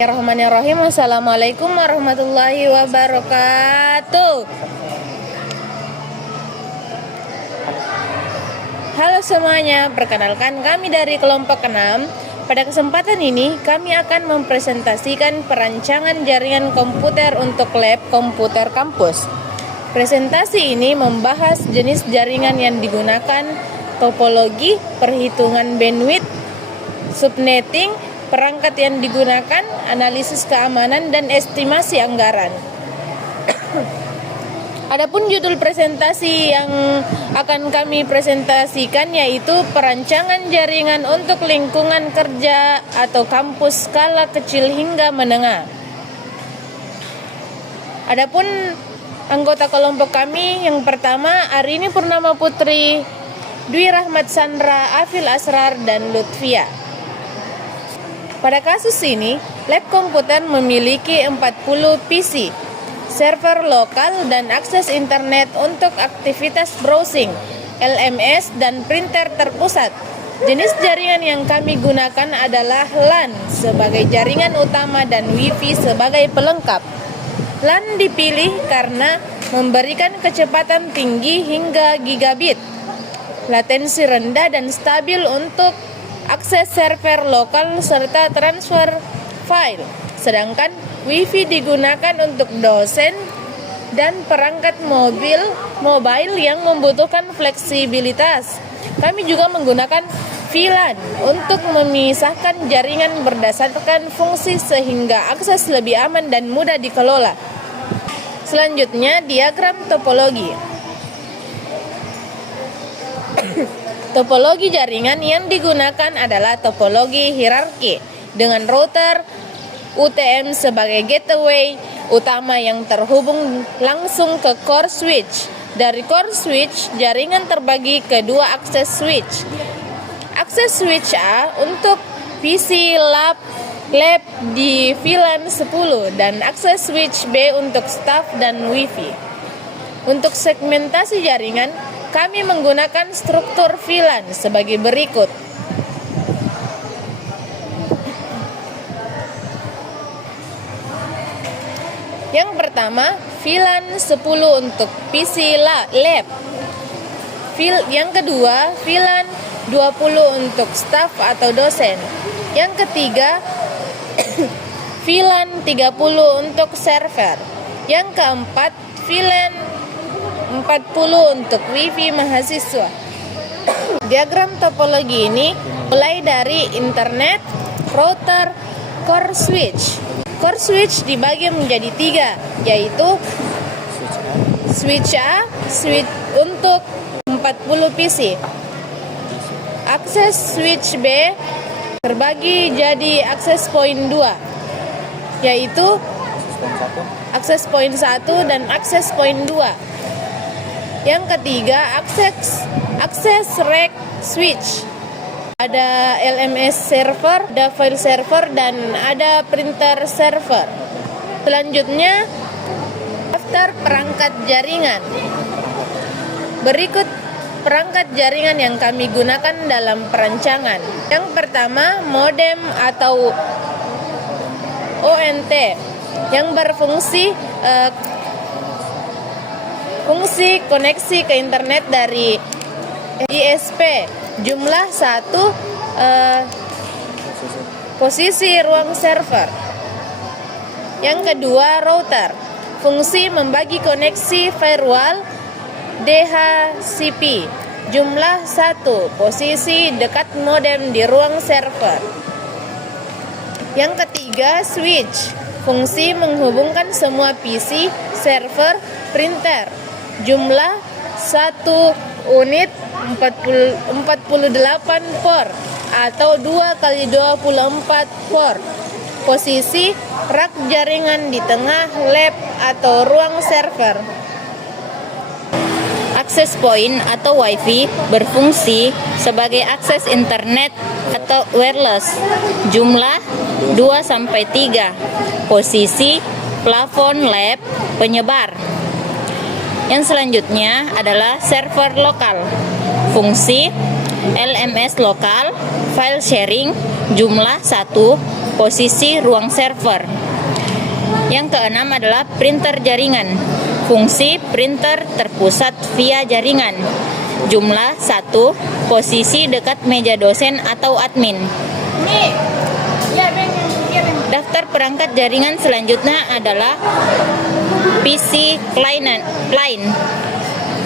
Bismillahirrahmanirrahim. Assalamualaikum warahmatullahi wabarakatuh. Halo semuanya, perkenalkan kami dari kelompok 6. Pada kesempatan ini kami akan mempresentasikan perancangan jaringan komputer untuk lab komputer kampus. Presentasi ini membahas jenis jaringan yang digunakan, topologi, perhitungan bandwidth, subnetting, perangkat yang digunakan, analisis keamanan, dan estimasi anggaran. Adapun judul presentasi yang akan kami presentasikan yaitu perancangan jaringan untuk lingkungan kerja atau kampus skala kecil hingga menengah. Adapun anggota kelompok kami yang pertama Arini Purnama Putri, Dwi Rahmat Sandra, Afil Asrar, dan Lutfia. Pada kasus ini, lab komputer memiliki 40 PC, server lokal dan akses internet untuk aktivitas browsing, LMS, dan printer terpusat. Jenis jaringan yang kami gunakan adalah LAN sebagai jaringan utama dan Wi-Fi sebagai pelengkap. LAN dipilih karena memberikan kecepatan tinggi hingga gigabit, latensi rendah dan stabil untuk akses server lokal serta transfer file. Sedangkan Wi-Fi digunakan untuk dosen dan perangkat mobile yang membutuhkan fleksibilitas. Kami juga menggunakan VLAN untuk memisahkan jaringan berdasarkan fungsi sehingga akses lebih aman dan mudah dikelola. Selanjutnya, diagram topologi. Topologi jaringan yang digunakan adalah topologi hierarki dengan router UTM sebagai gateway utama yang terhubung langsung ke core switch. Dari core switch, jaringan terbagi ke dua akses switch. Akses switch A untuk PC lab di VLAN 10 dan akses switch B untuk staff dan Wi-Fi. Untuk segmentasi jaringan, kami menggunakan struktur VLAN sebagai berikut. Yang pertama, VLAN 10 untuk PC lab. Yang kedua, VLAN 20 untuk staff atau dosen. Yang ketiga, VLAN 30 untuk server. Yang keempat, VLAN 40 untuk Wi-Fi mahasiswa. Diagram topologi ini mulai dari internet, router, core switch. Core switch dibagi menjadi 3, yaitu switch A, switch untuk 40 PC. Akses switch B terbagi jadi akses point 2, yaitu akses point 1 dan akses point 2. Yang ketiga, akses rack switch. Ada LMS server, ada file server, dan ada printer server. Selanjutnya, daftar perangkat jaringan. Berikut perangkat jaringan yang kami gunakan dalam perancangan. Yang pertama, modem atau ONT yang berfungsi fungsi koneksi ke internet dari ISP. Jumlah 1, posisi ruang server. Yang kedua, router. Fungsi membagi koneksi firewall DHCP. Jumlah 1, posisi dekat modem di ruang server. Yang ketiga, switch. Fungsi menghubungkan semua PC, server, printer. Jumlah 1 unit 48 port atau 2x24 port. Posisi rak jaringan di tengah lab atau ruang server. Akses point atau Wi-Fi berfungsi sebagai akses internet atau wireless. Jumlah 2-3. Posisi plafon lab penyebar. Yang selanjutnya adalah server lokal. Fungsi LMS lokal, file sharing, jumlah 1, posisi ruang server. Yang keenam adalah printer jaringan. Fungsi printer terpusat via jaringan. Jumlah 1, posisi dekat meja dosen atau admin. Daftar perangkat jaringan selanjutnya adalah PC client.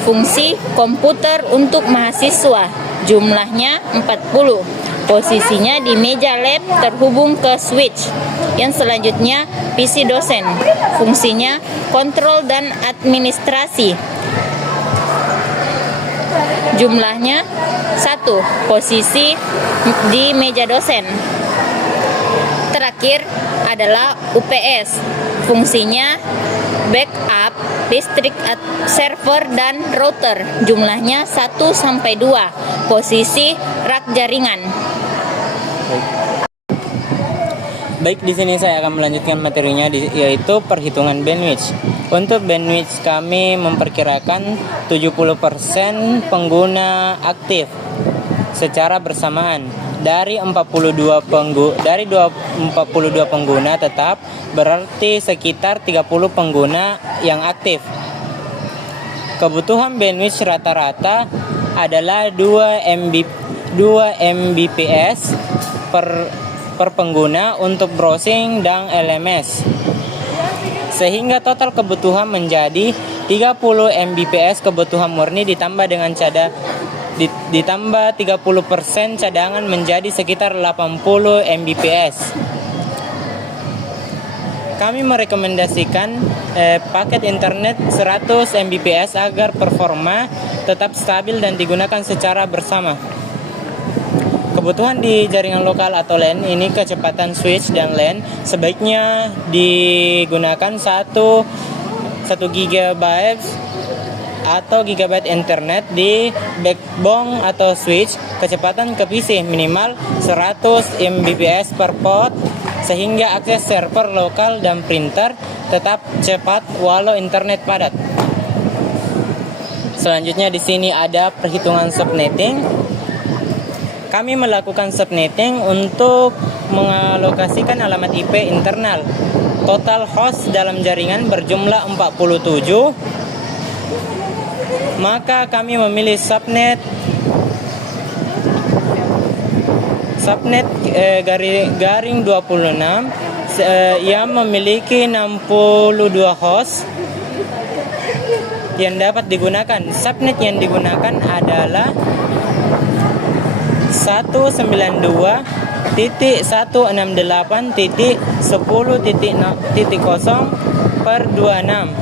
Fungsi komputer untuk mahasiswa. Jumlahnya 40. Posisinya di meja lab terhubung ke switch. Yang selanjutnya PC dosen. Fungsinya kontrol dan administrasi. Jumlahnya 1. Posisi di meja dosen. Terakhir adalah UPS. Fungsinya backup listrik server dan router. Jumlahnya 1 sampai 2. Posisi rak jaringan. Baik, di sini saya akan melanjutkan materinya yaitu perhitungan bandwidth. Untuk bandwidth kami memperkirakan 70% pengguna aktif secara bersamaan. Dari 42 pengguna tetap, berarti sekitar 30 pengguna yang aktif. Kebutuhan bandwidth rata-rata adalah 2 Mbps per pengguna untuk browsing dan LMS, sehingga total kebutuhan menjadi 30 Mbps kebutuhan murni ditambah 30% cadangan menjadi sekitar 80 Mbps. Kami merekomendasikan paket internet 100 Mbps agar performa tetap stabil dan digunakan secara bersama. Kebutuhan di jaringan lokal atau LAN ini kecepatan switch dan LAN sebaiknya digunakan 1 GB atau gigabyte internet di backbone atau switch. Kecepatan ke PC minimal 100 Mbps per port sehingga akses server lokal dan printer tetap cepat walau internet padat. Selanjutnya di sini ada perhitungan subnetting. Kami melakukan subnetting untuk mengalokasikan alamat IP internal. Total host dalam jaringan berjumlah 47. Maka kami memilih subnet garing 26 yang memiliki 62 host yang dapat digunakan. Subnet yang digunakan adalah 192.168.10.0/26.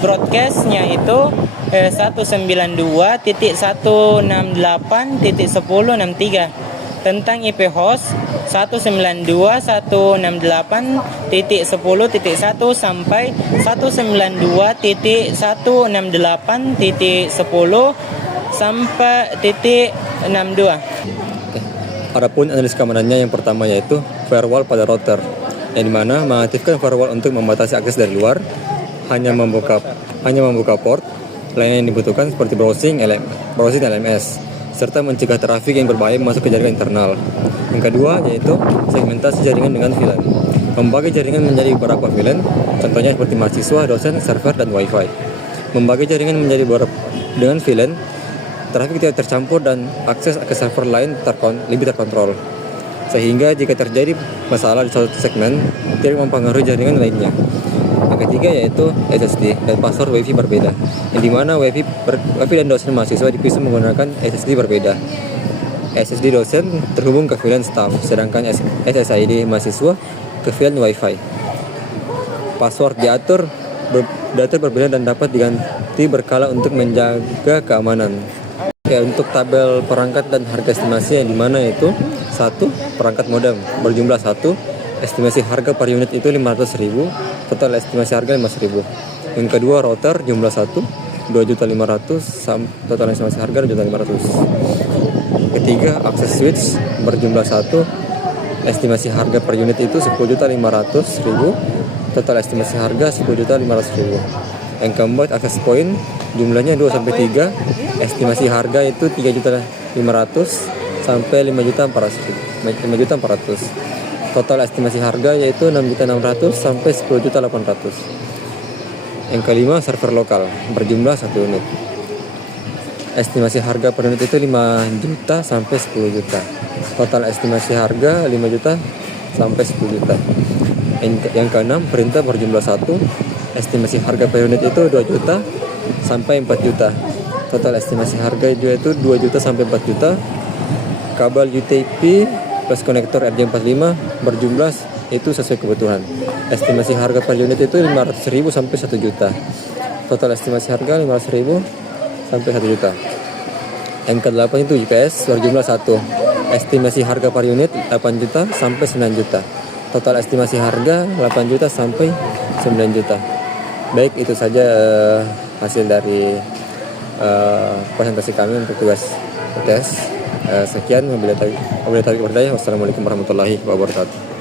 Broadcastnya itu 192.168.10.63. Tentang IP host 192.168.10.1 sampai 192.168.10 sampai .62. Adapun analis keamanannya yang pertama yaitu firewall pada router, yang dimana mengaktifkan firewall untuk membatasi akses dari luar, hanya membuka port lain yang dibutuhkan seperti browsing LMS, serta mencegah trafik yang berbahaya masuk ke jaringan internal. Yang kedua yaitu segmentasi jaringan dengan VLAN. Membagi jaringan menjadi beberapa VLAN, contohnya seperti mahasiswa, dosen, server, dan WiFi. Membagi jaringan menjadi dengan VLAN, trafik tidak tercampur dan akses ke server lain lebih terkontrol, sehingga jika terjadi masalah di suatu segmen tidak mempengaruhi jaringan lainnya. Yang ketiga yaitu SSD dan password WiFi berbeda, yang dimana WiFi dan dosen mahasiswa bisa menggunakan SSD berbeda. SSD dosen terhubung ke VLAN staff, sedangkan SSID mahasiswa ke VLAN WiFi. Password diatur berbeda dan dapat diganti berkala untuk menjaga keamanan. Untuk tabel perangkat dan harga estimasi, yang dimana itu 1. Perangkat modem berjumlah 1, estimasi harga per unit itu 500.000, total estimasi harga 5.000. Yang kedua router jumlah 1, 2.500.000, total estimasi harga 2.500.000. Ketiga akses switch berjumlah 1, estimasi harga per unit itu 10.500.000, total estimasi harga 10.500.000. Yang keempat akses point jumlahnya 2-3, estimasi harga itu 3.500.000 sampai 5.400.000. Total estimasi harga yaitu 6.600.000 sampai 10.800.000. Yang kelima, server lokal berjumlah 1 unit. Estimasi harga per unit itu 5 juta sampai 10 juta. Total estimasi harga 5 juta sampai 10 juta. Yang keenam, printer berjumlah 1. Estimasi harga per unit itu 2 juta sampai 4 juta. Total estimasi harga itu 2 juta sampai 4 juta. Kabel UTP plus konektor RJ45 berjumlah itu sesuai kebutuhan. Estimasi harga per unit itu 500.000 sampai 1 juta. Total estimasi harga 500.000 sampai 1 juta. Yang ke-8 itu UPS berjumlah 1. Estimasi harga per unit 8 juta sampai 9 juta. Total estimasi harga 8 juta sampai 9 juta. Baik, itu saja hasil dari presentasi kami untuk tugas tes. Sekian, wabillahi taufiq wal hidayah. Wassalamualaikum warahmatullahi wabarakatuh.